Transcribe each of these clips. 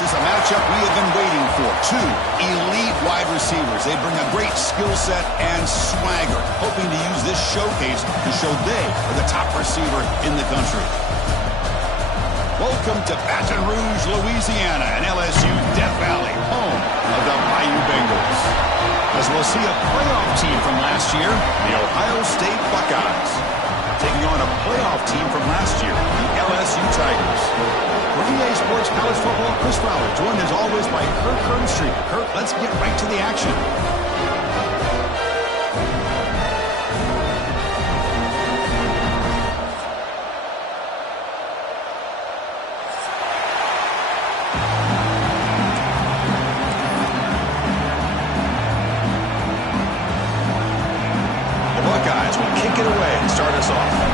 This is a matchup we have been waiting for. Two elite wide receivers. They bring a great skill set and swagger, hoping to use this showcase to show they are the top receiver in the country. Welcome to Baton Rouge, Louisiana, and LSU Death Valley, home of the Bayou Bengals. As we'll see a playoff team from last year, the Ohio State Buckeyes, taking on a playoff team from last year, the LSU Tigers. For EA Sports College Football, Chris Fowler, joined as always by Kirk Herbstreit. Kirk, let's get right to the action. The Buckeyes will kick it away and start us off.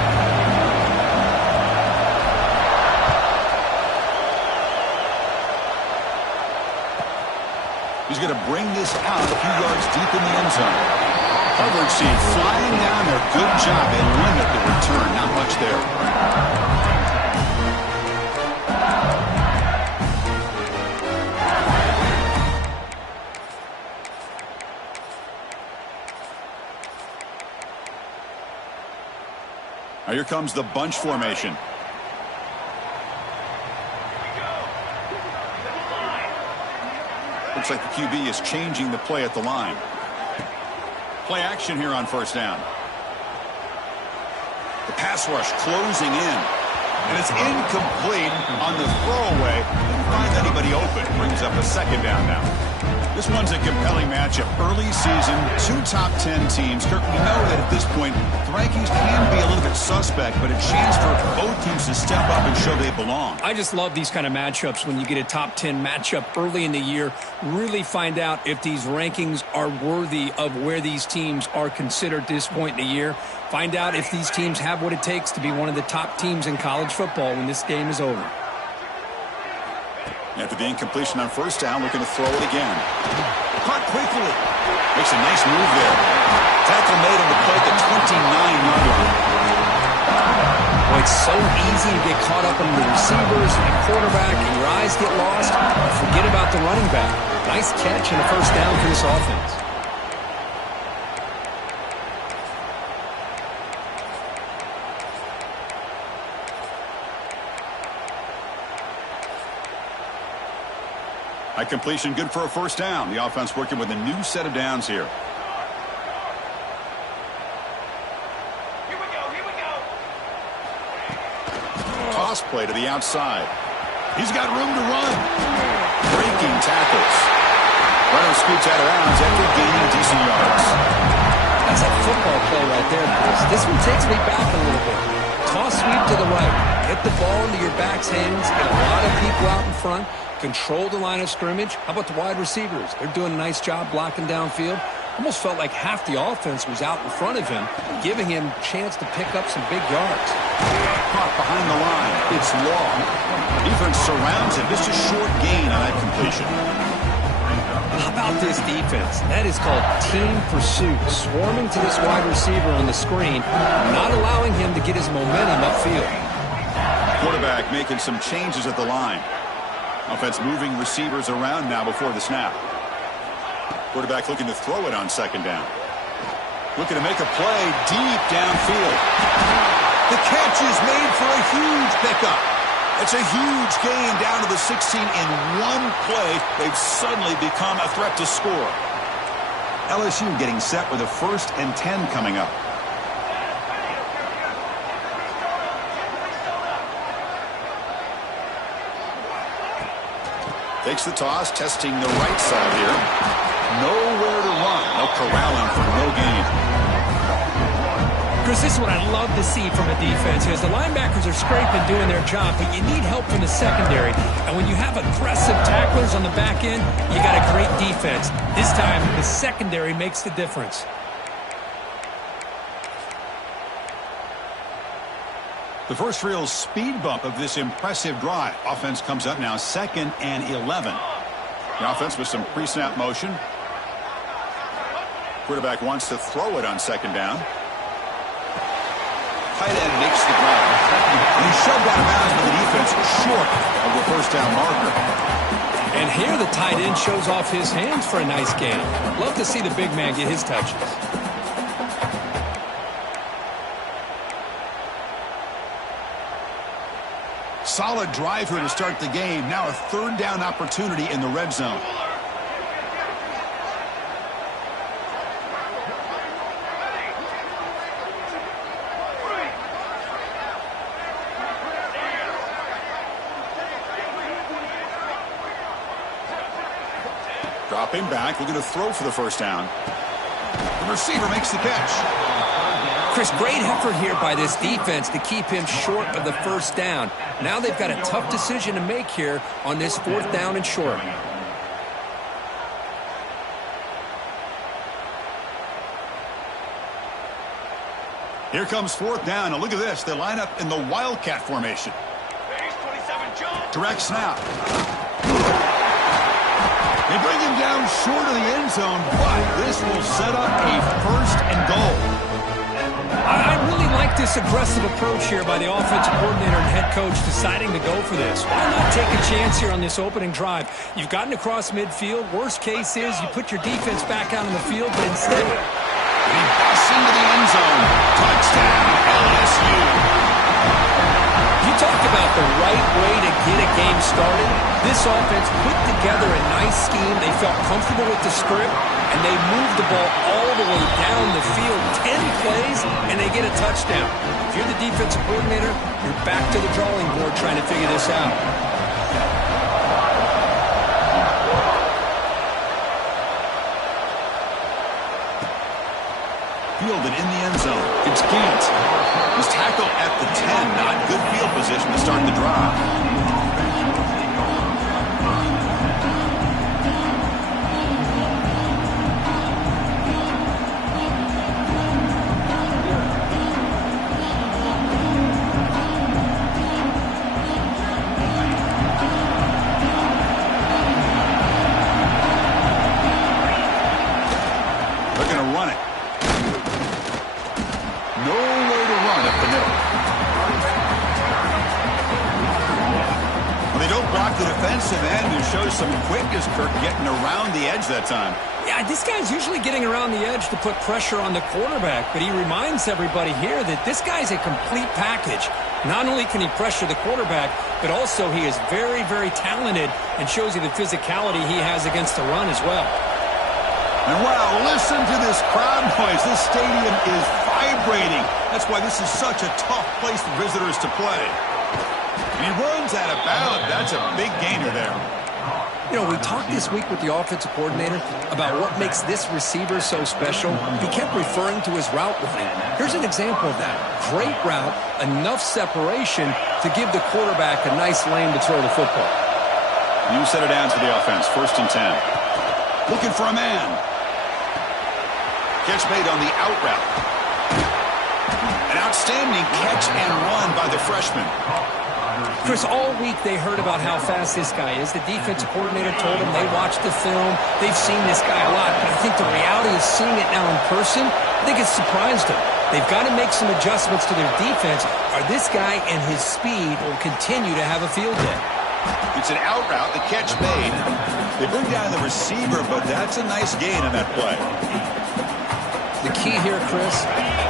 He's going to bring this out a few yards deep in the end zone. Coverage team flying down there. Good job. They limit the return. Not much there. Now here comes the bunch formation. Looks like the QB is changing the play at the line. Play action here on first down. The pass rush closing in. And it's incomplete on the throwaway. Didn't find anybody open. Brings up a second down now. This one's a compelling matchup. Early season, two top 10 teams. Kirk, we know that at this point, the rankings can be a little bit suspect, but a chance for both teams to step up and show they belong. I just love these kind of matchups when you get a top 10 matchup early in the year. Really find out if these rankings are worthy of where these teams are considered at this point in the year. Find out if these teams have what it takes to be one of the top teams in college football when this game is over. After the incompletion on first down, looking to throw it again. Caught quickly. Makes a nice move there. Tackle made on the play at the 29-yard line. Boy, it's so easy to get caught up in the receivers and the quarterback, and your eyes get lost. Forget about the running back. Nice catch and a first down for this offense. High completion, good for a first down. The offense working with a new set of downs here. Here we go. Toss play to the outside. He's got room to run. Breaking tackles. Runner scoots out of bounds after gaining decent yards. That's a football play right there, boys. This one takes me back a little bit. Toss sweep to the right. Get the ball into your back's hands. Get a lot of people out in front. Control the line of scrimmage. How about the wide receivers? They're doing a nice job blocking downfield. Almost felt like half the offense was out in front of him, giving him a chance to pick up some big yards. Caught behind the line. It's long. Defense surrounds him. Just a short gain on that completion. How about this defense? That is called team pursuit. Swarming to this wide receiver on the screen, not allowing him to get his momentum upfield. Quarterback making some changes at the line. Offense moving receivers around now before the snap. Quarterback looking to throw it on second down. Looking to make a play deep downfield. The catch is made for a huge pickup. It's a huge gain down to the 16 in one play. They've suddenly become a threat to score. LSU getting set with a 1st and 10 coming up. Takes the toss, testing the right side here. Nowhere to run. No corralling for no gain. Chris, this is what I love to see from a defense. Because the linebackers are scraping, doing their job, but you need help from the secondary. And when you have aggressive tacklers on the back end, you got a great defense. This time, the secondary makes the difference. The first real speed bump of this impressive drive. Offense comes up now 2nd and 11. The offense with some pre-snap motion. Quarterback wants to throw it on second down. Tight end makes the grab. And he's shoved out of bounds by the defense short of the first down marker. And here the tight end shows off his hands for a nice gain. Love to see the big man get his touches. Solid drive here to start the game. Now a third down opportunity in the red zone. Drop him back. We're going to throw for the first down. The receiver makes the catch. Chris, great effort here by this defense to keep him short of the first down. Now they've got a tough decision to make here on this fourth down and short. Here comes fourth down. And look at this. They line up in the Wildcat formation. Direct snap. They bring him down short of the end zone, but this will set up a first and goal. I really like this aggressive approach here by the offensive coordinator and head coach deciding to go for this. Why not take a chance here on this opening drive? You've gotten across midfield. Worst case is you put your defense back out on the field, but instead he busts into the end zone. Touchdown, LSU. You talked about the right way to get a game started. This offense put together a nice scheme. They felt comfortable with the script, and they moved the ball all the way down the field. 10 plays, and they get a touchdown. If you're the defensive coordinator, you're back to the drawing board trying to figure this out. Fielded in the end zone. It's Gant. He's tackled at the 10. Not good field position to start the drive. Some quickness, Kirk, getting around the edge that time. Yeah, this guy's usually getting around the edge to put pressure on the quarterback, but he reminds everybody here that this guy's a complete package. Not only can he pressure the quarterback, but also he is very, very talented and shows you the physicality he has against the run as well. And wow, listen to this crowd noise. This stadium is vibrating. That's why this is such a tough place for visitors to play. And he runs out of bounds. That's a big gainer there. You know, we talked this week with the offensive coordinator about what makes this receiver so special. He kept referring to his route running. Here's an example of that. Great route, enough separation to give the quarterback a nice lane to throw the football. You set it down to the offense, 1st and 10. Looking for a man. Catch made on the out route. An outstanding catch and run by the freshman. Chris, all week they heard about how fast this guy is. The defensive coordinator told them they watched the film. They've seen this guy a lot. But I think the reality is seeing it now in person, I think it's surprised them. They've got to make some adjustments to their defense, or this guy and his speed will continue to have a field day. It's an out route, the catch made. They bring down the receiver, but that's a nice gain on that play. The key here, Chris,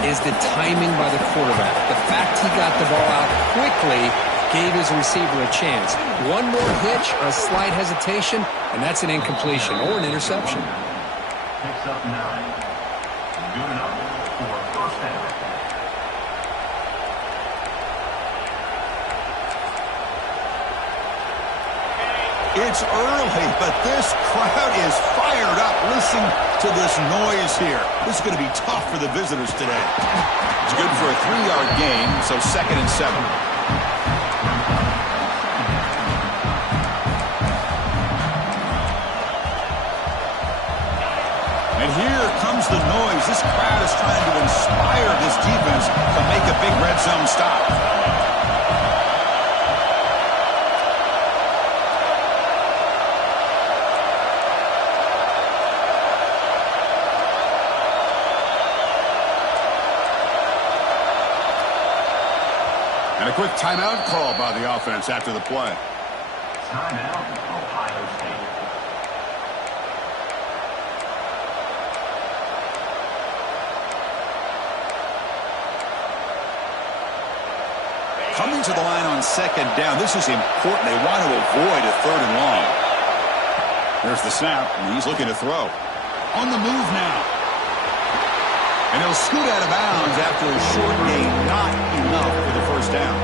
is the timing by the quarterback. The fact he got the ball out quickly gave his receiver a chance. One more hitch or a slight hesitation, and that's an incompletion or an interception. Picks up 9. Good enough for first down. It's early, but this crowd is fired up. Listen to this noise here. This is going to be tough for the visitors today. It's good for a 3-yard gain, so 2nd and 7. And here comes the noise. This crowd is trying to inspire this defense to make a big red zone stop. And a quick timeout call by the offense after the play. Timeout, Ohio State. Coming to the line on second down. This is important. They want to avoid a 3rd and long. There's the snap, and he's looking to throw. On the move now. And he'll scoot out of bounds after a short gain. Not enough for the first down.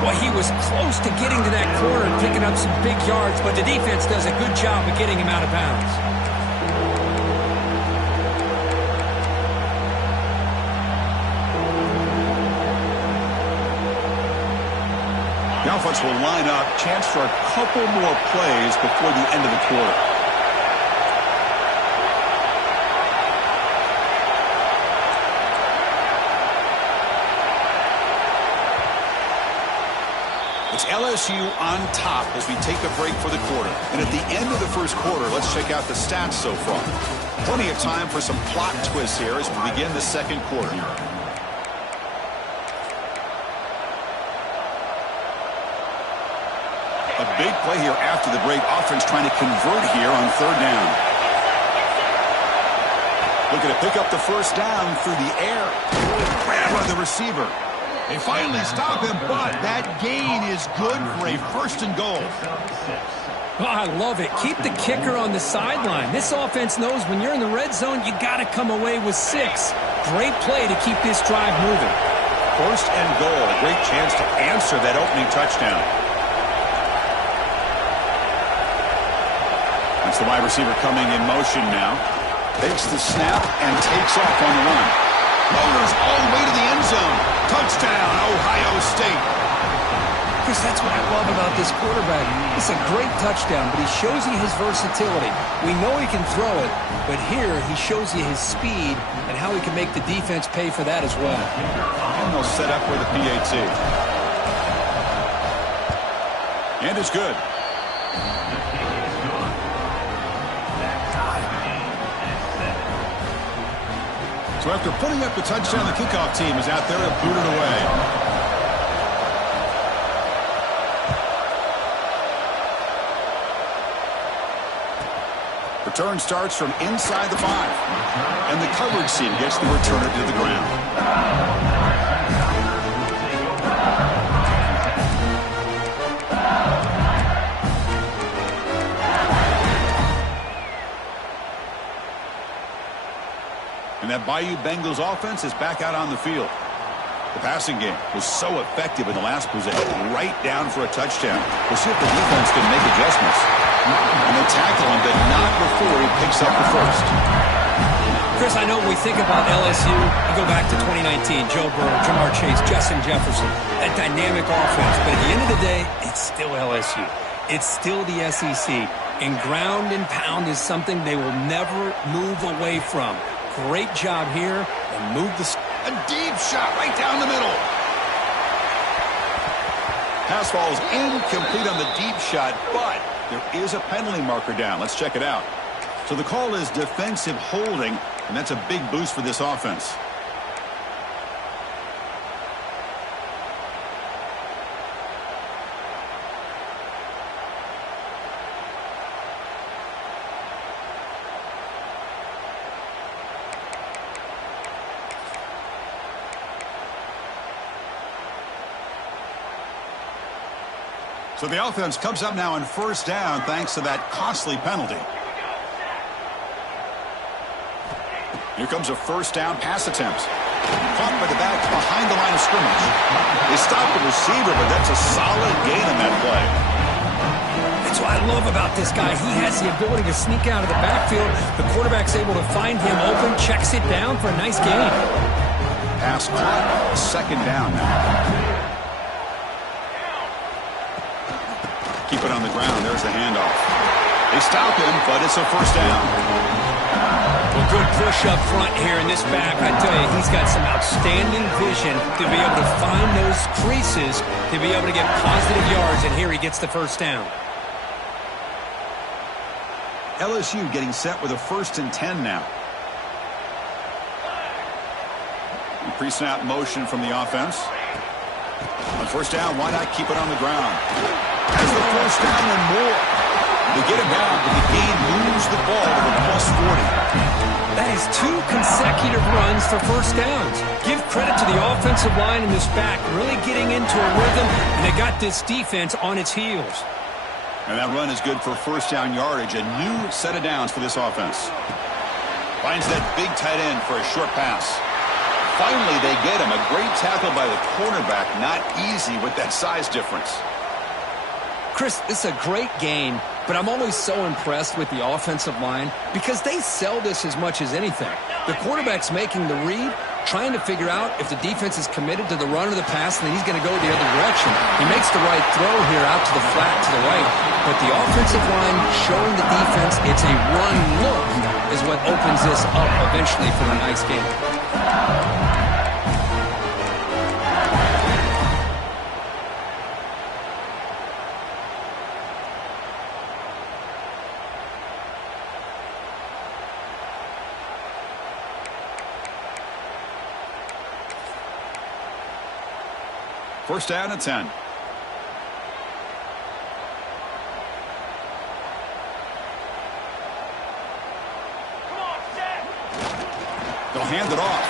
Well, he was close to getting to that corner and picking up some big yards, but the defense does a good job of getting him out of bounds. The offense will line up. Chance for a couple more plays before the end of the quarter. It's LSU on top as we take a break for the quarter. And at the end of the first quarter, let's check out the stats so far. Plenty of time for some plot twists here as we begin the second quarter. A big play here after the break. Offense trying to convert here on 3rd down. Looking to pick up the first down through the air. Grab on the receiver. They finally stop him, but that gain is good for a 1st and goal. Oh, I love it. Keep the kicker on the sideline. This offense knows when you're in the red zone, you got to come away with 6. Great play to keep this drive moving. 1st and goal. A great chance to answer that opening touchdown. That's the wide receiver coming in motion now. Takes the snap and takes off on the run. Motors all the way to the end zone. Touchdown, Ohio State. Chris, that's what I love about this quarterback. It's a great touchdown, but he shows you his versatility. We know he can throw it, but here he shows you his speed and how he can make the defense pay for that as well. And they'll set up with a PAT. And it's good. So after putting up the touchdown, the kickoff team is out there to boot it away. Return starts from inside the 5. And the coverage team gets the returner to the ground. And that Bayou Bengals offense is back out on the field. The passing game was so effective in the last possession, right down for a touchdown. We'll see if the defense can make adjustments. And they tackle him, but not before he picks up the first. Chris, I know when we think about LSU, you go back to 2019, Joe Burrow, Jamar Chase, Justin Jefferson, that dynamic offense. But at the end of the day, it's still LSU. It's still the SEC. And ground and pound is something they will never move away from. Great job here and move the... A deep shot right down the middle. Pass falls incomplete on the deep shot, but there is a penalty marker down. Let's check it out. So the call is defensive holding, and that's a big boost for this offense. So the offense comes up now on 1st down thanks to that costly penalty. Here comes a 1st down pass attempt. Caught by the back behind the line of scrimmage. They stop the receiver, but that's a solid gain on that play. That's what I love about this guy. He has the ability to sneak out of the backfield. The quarterback's able to find him open, checks it down for a nice gain. Pass caught. 2nd down now. Keep it on the ground. There's the handoff. They stop him, but it's a 1st down. Well, good push up front here in this back. I tell you, he's got some outstanding vision to be able to find those creases, to be able to get positive yards, and here he gets the 1st down. LSU getting set with a 1st and 10 now. Pre-snap motion from the offense. On 1st down, why not keep it on the ground? has the first down and more. They get him down, but the game moves the ball to the +40. That is 2 consecutive runs for first downs. Give credit to the offensive line and this back really getting into a rhythm, and they got this defense on its heels. And that run is good for first down yardage, a new set of downs for this offense. Finds that big tight end for a short pass. Finally, they get him. A great tackle by the cornerback. Not easy with that size difference. Chris, this is a great game, but I'm always so impressed with the offensive line because they sell this as much as anything. The quarterback's making the read, trying to figure out if the defense is committed to the run or the pass, and then he's going to go the other direction. He makes the right throw here out to the flat to the right, but the offensive line showing the defense it's a run look is what opens this up eventually for the nice game. First down at 10. They'll hand it off.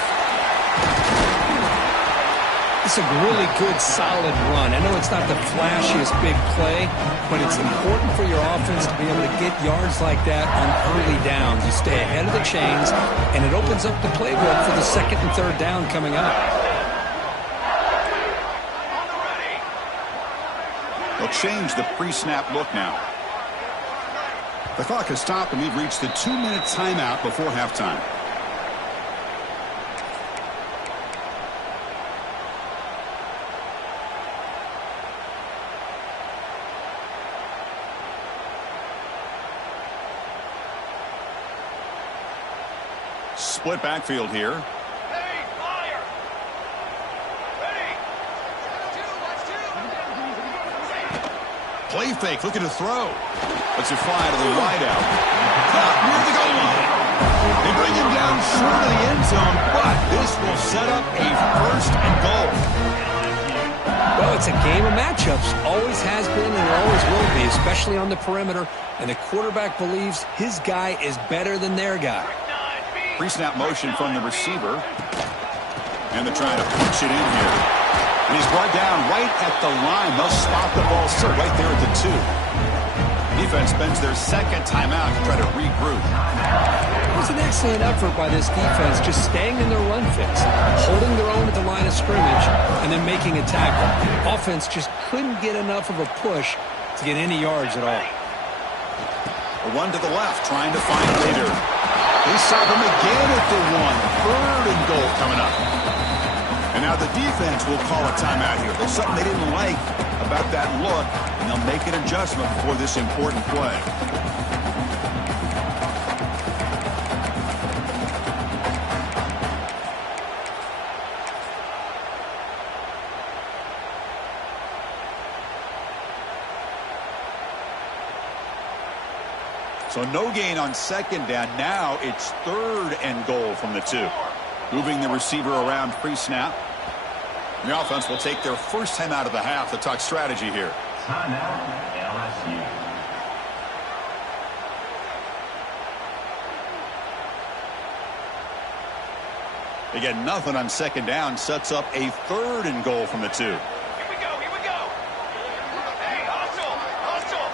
It's a really good, solid run. I know it's not the flashiest big play, but it's important for your offense to be able to get yards like that on early downs. You stay ahead of the chains, and it opens up the playbook for the second and third down coming up. They'll change the pre-snap look now. The clock has stopped, and we've reached the 2-minute timeout before halftime. Split backfield here. Hey, fire! Ready? Play fake, looking to throw. Lets it fly to the wideout. Caught near the goal line. They bring him down short of the end zone, but this will set up a first and goal. Well, it's a game of matchups. Always has been and it always will be, especially on the perimeter. And the quarterback believes his guy is better than their guy. Pre-snap motion from the receiver. And they're trying to punch it in here. And he's brought down right at the line. They'll spot the ball still right there at the 2. Defense spends their second timeout to try to regroup. It was an excellent effort by this defense, just staying in their run fix, holding their own at the line of scrimmage, and then making a tackle. Offense just couldn't get enough of a push to get any yards at all. A run to the left, trying to find Leader. They stop him again at the 1. Third and goal coming up. And now the defense will call a timeout here. There's something they didn't like about that look, and they'll make an adjustment before this important play. So no gain on second down. Now it's third and goal from the 2. Moving the receiver around pre-snap. The offense will take their first time out of the half to talk strategy here. Timeout, LSU. They get nothing on second down. Sets up a third and goal from the 2. Here we go, here we go. Hey, hustle, hustle.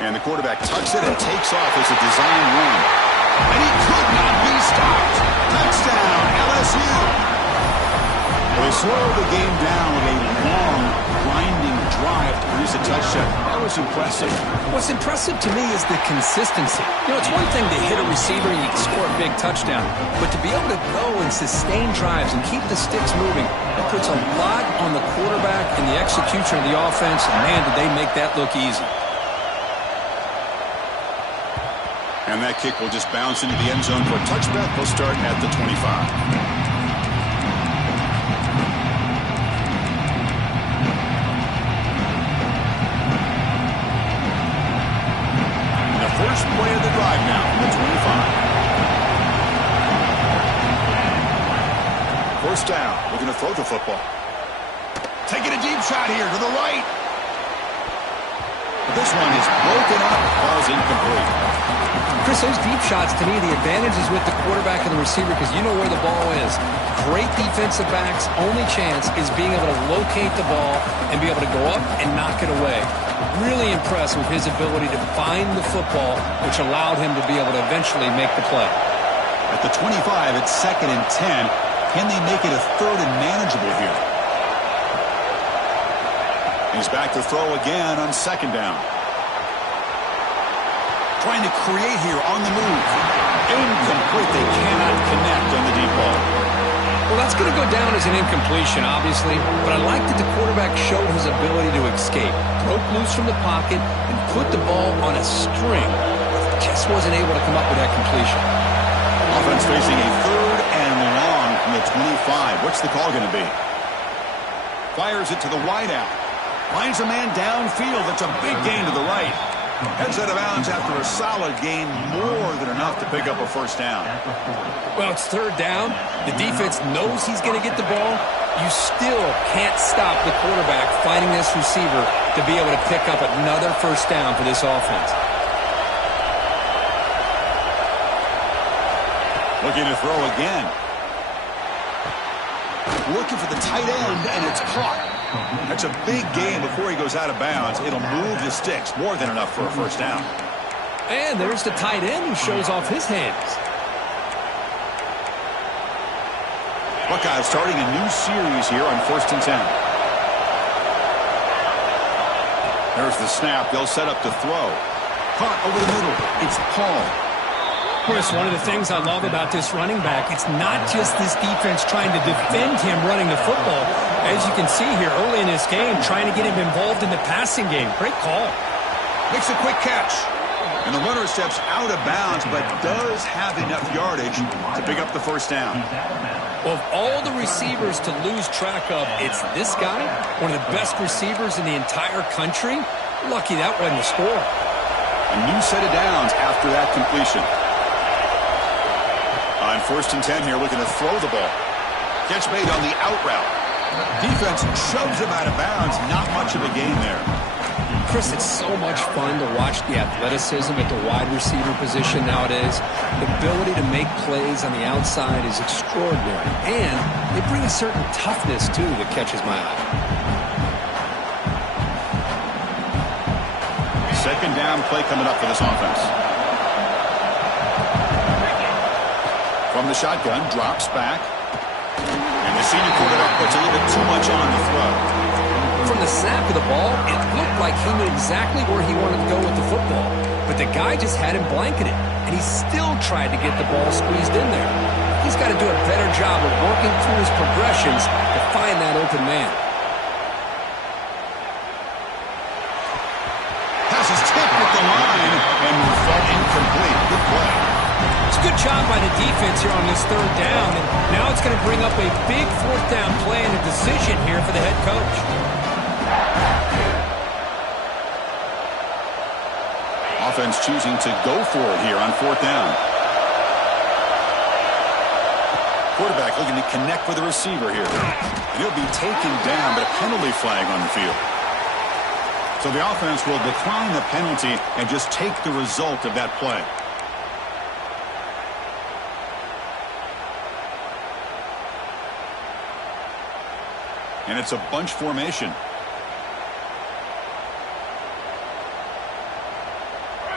And the quarterback tucks it and takes off as a design run. And he could not be stopped. Touchdown, LSU. They slowed the game down with a long, grinding drive to produce a touchdown. That was impressive. What's impressive to me is the consistency. You know, it's one thing to hit a receiver and you can score a big touchdown, but to be able to go and sustain drives and keep the sticks moving, it puts a lot on the quarterback and the execution of the offense, and man, did they make that look easy. And that kick will just bounce into the end zone for a touchback. They'll start at the 25. The first play of the drive now from the 25. First down. Looking to throw the football. Taking a deep deep shot here to the right. But this one is broken up. Ball's incomplete. Chris, those deep shots, to me, the advantage is with the quarterback and the receiver because you know where the ball is. Great defensive backs' only chance is being able to locate the ball and be able to go up and knock it away. Really impressed with his ability to find the football, which allowed him to be able to eventually make the play. At the 25, it's 2nd and 10. Can they make it a 3rd and manageable here? He's back to throw again on 2nd down. Trying to create here on the move. Incomplete. They cannot connect on the deep ball. Well, that's going to go down as an incompletion, obviously, but I like that the quarterback showed his ability to escape, broke loose from the pocket, and put the ball on a string. Just wasn't able to come up with that completion. Offense facing a 3rd and long from the 25. What's the call going to be? Fires it to the wideout. Finds a man downfield. That's a big gain to the right. Heads out of bounds after a solid gain, more than enough to pick up a 1st down. Well, it's 3rd down. The defense knows he's going to get the ball. You still can't stop the quarterback finding this receiver to be able to pick up another 1st down for this offense. Looking to throw again. Looking for the tight end, and it's caught. That's a big gain before he goes out of bounds. It'll move the sticks, more than enough for a 1st down. And there's the tight end who shows off his hands. Buckeyes starting a new series here on 1st and 10. There's the snap. They'll set up to throw. Caught over the middle. It's Paul. Chris, one of the things I love about this running back, it's not just this defense trying to defend him running the football. As you can see here early in this game, trying to get him involved in the passing game. Great call. Makes a quick catch. And the runner steps out of bounds, but does have enough yardage to pick up the 1st down. Well, of all the receivers to lose track of, it's this guy, one of the best receivers in the entire country. Lucky that wasn't a score. A new set of downs after that completion. On 1st and 10 here, looking to throw the ball. Catch made on the out route. Defense shoves him out of bounds. Not much of a gain there. Chris, it's so much fun to watch the athleticism at the wide receiver position nowadays. The ability to make plays on the outside is extraordinary. And they bring a certain toughness, too, that catches my eye. 2nd down play coming up for this offense. From the shotgun, drops back. And the senior quarterback puts a little bit too much on the throw. From the snap of the ball, it looked like he knew exactly where he wanted to go with the football. But the guy just had him blanketed, and he still tried to get the ball squeezed in there. He's got to do a better job of working through his progressions to find that open man. Pass is tipped at the line and felt incomplete. Good play. It's a good job by the defense here on this 3rd down, and now it's going to bring up a big 4th down play and a decision here for the head coach. Offense choosing to go for it here on 4th down. Quarterback looking to connect with the receiver here. And he'll be taken down, but a penalty flag on the field. So the offense will decline the penalty and just take the result of that play. And it's a bunch formation.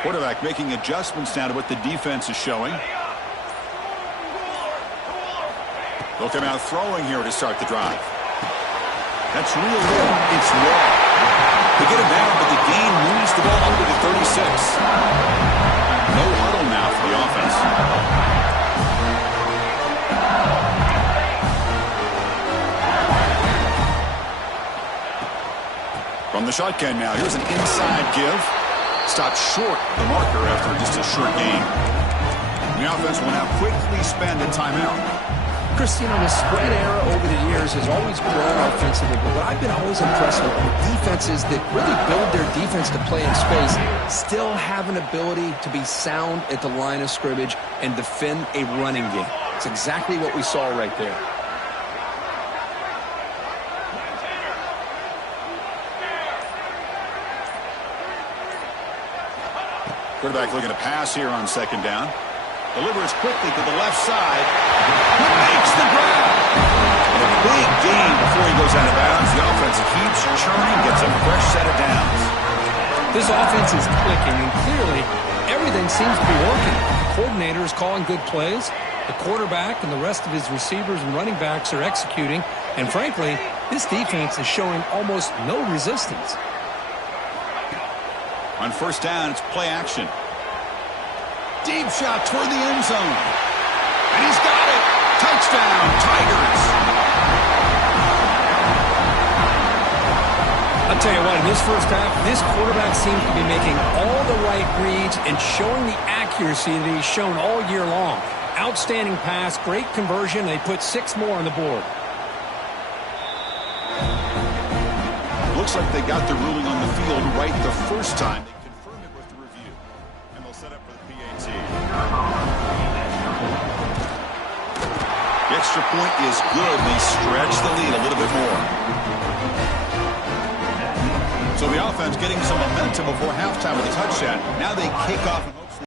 Quarterback making adjustments now to what the defense is showing. They'll come out throwing here to start the drive. That's real low. It's low. They get it down, but the gain moves the ball under the 36. No huddle now for the offense. From the shotgun now, here's an inside give. Stopped short the marker after just a short gain. The offense will now quickly spend a timeout. Chris, you know, the spread era over the years has always grown offensively, but what I've been always impressed with defenses that really build their defense to play in space still have an ability to be sound at the line of scrimmage and defend a running game. It's exactly what we saw right there. Quarterback looking to pass here on second down. Delivers quickly to the left side. He makes the grab. And a big gain before he goes out of bounds. The offense keeps churning, gets a fresh set of downs. This offense is clicking, and clearly everything seems to be working. The coordinator is calling good plays. The quarterback and the rest of his receivers and running backs are executing. And frankly, this defense is showing almost no resistance. On first down, it's play action. Deep shot toward the end zone. And he's got it. Touchdown, Tigers. I'll tell you what, in this first half, this quarterback seems to be making all the right reads and showing the accuracy that he's shown all year long. Outstanding pass, great conversion. They put 6 more on the board. Looks like they got the ruling on the field right the first time. They confirm it with the review. And they'll set up for the PAT. The extra point is good. They stretch the lead a little bit more. So the offense getting some momentum before halftime with a touchdown. Now they kick off.